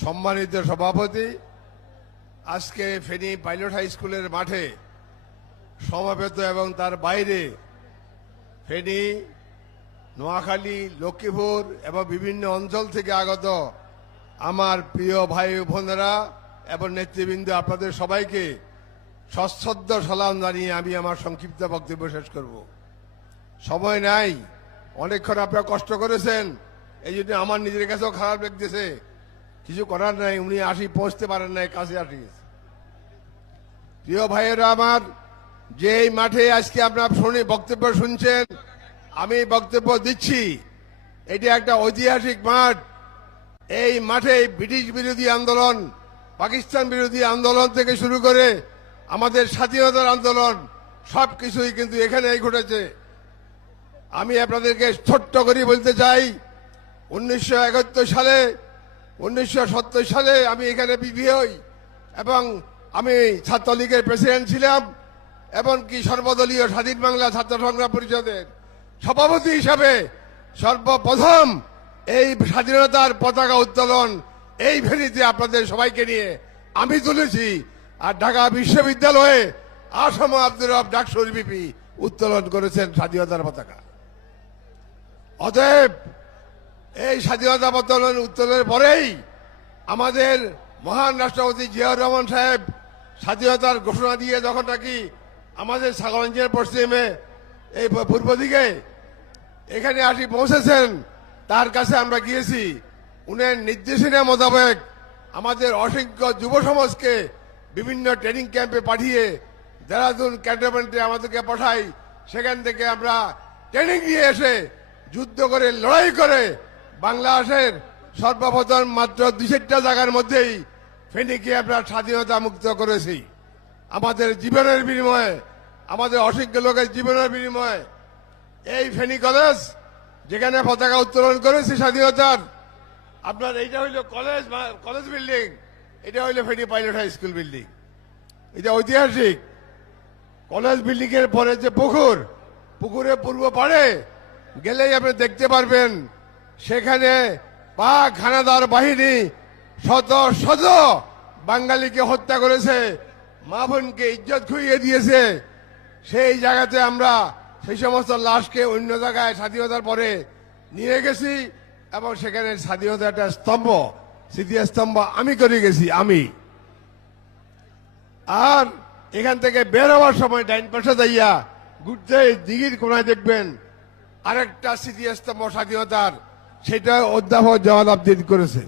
সম্মানিত সভাপতি, আজকে ফেনী পাইলট হাই স্কুলের মাঠে সমাবেত এবং তার বাইরে ফেনী, নোয়াখালী, লক্ষ্মীপুর এবং বিভিন্ন অঞ্চল থেকে আগত আমার প্রিয় ভাই বোনেরা এবং নেতৃবৃন্দ, আপনাদের সবাইকে সশ্রদ্ধ সালাম জানিয়ে আমি আমার সংক্ষিপ্ত বক্তব্য শেষ করব। সময় নাই, অনেকক্ষণ আপনারা কষ্ট করেছেন, এই জন্য আমার নিজের কাছেও খারাপ লাগতেছে। কিছু করার নাই, উনি পৌঁছতে পারেন নাই, কাছে আসিস। প্রিয় ভাইয়েরা আমার, যে এই মাঠে আজকে আপনার বক্তব্য শুনছেন, আমি বক্তব্য দিচ্ছি, এটি একটা ঐতিহাসিক মাঠ। এই মাঠে ব্রিটিশ বিরোধী আন্দোলন, পাকিস্তান বিরোধী আন্দোলন থেকে শুরু করে আমাদের স্বাধীনতার আন্দোলন সবকিছুই কিন্তু এখানেই ঘটেছে। আমি আপনাদেরকে ছোট্ট করে বলতে চাই, 1970 সালে আমি এখানে বিবি হই এবং আমি ছাত্রলীগের প্রেসিডেন্ট ছিলাম এবং কি সর্বদলীয় স্বাধীন বাংলা ছাত্র সংগ্রাম পরিষদের সভাপতি হিসাবে সর্বপ্রথম এই স্বাধীনতার পতাকা উত্তোলন এই ভেন্যুতে আপনাদের সবাইকে নিয়ে আমি তুলেছি। আর ঢাকা বিশ্ববিদ্যালয়ে আসম আব্দুর রব ডাকসুর বিপি উত্তোলন করেছেন স্বাধীনতার পতাকা। অতএব এই স্বাধীনতা উত্তোলনের পরেই আমাদের মহান রাষ্ট্রপতি জিয়াউর রহমান সাহেব স্বাধীনতার ঘোষণা দিয়ে যখন নাকি আমাদের ছাগলঞ্জের পশ্চিমে এই পূর্ব দিকে এখানে পৌঁছেছেন, তার কাছে আমরা গিয়েছি। উনার নির্দেশনা মোতাবেক আমাদের অসংখ্য যুব সমাজকে বিভিন্ন ট্রেনিং ক্যাম্পে পাঠিয়ে দেহরাদুন ক্যান্টনমেন্টে আমাদেরকে পাঠাই। সেখান থেকে আমরা ট্রেনিং নিয়ে এসে যুদ্ধ করে, লড়াই করে বাংলাদেশের সর্বপ্রথম মাত্র 2-4টা জায়গার মধ্যেই ফেনীকে আমরা স্বাধীনতা মুক্ত করেছি। আমাদের জীবনের বিনিময়ে, আমাদের অসংখ্য লোকের জীবনের বিনিময়ে এই ফেনী কলেজ যেখানে পতাকা উত্তোলন করেছি স্বাধীনতার, আপনার এইটা হইল কলেজ বিল্ডিং, এটা হইল Feni pilot high school building. এটা ঐতিহাসিক। কলেজ বিল্ডিং এর পরে যে পুকুরের পূর্ব পাড়ে গেলেই আপনি দেখতে পারবেন, সেখানে পাক হানাদার বাহিনী শত শত বাঙালিকে হত্যা করেছে, মা বোনকে ইজ্জত খুইয়ে দিয়েছে। সেই জায়গাতে আমরা সেই সমস্ত লাশকে অন্য জায়গায় স্বাধীনতার পরে নিয়ে গেছি এবং সেখানে স্বাধীনতার একটা স্তম্ভ, স্মৃতিস্তম্ভ আমি করে গেছি আমি। আর এখান থেকে বের হওয়ার সময় ডাইন পাশে যাইয়া ঘুরতে দিঘির কোনায় দেখবেন আরেকটা স্মৃতিস্তম্ভ স্বাধীনতার, সেটা অধ্যাপক জওয়ান আবদিন করেছে।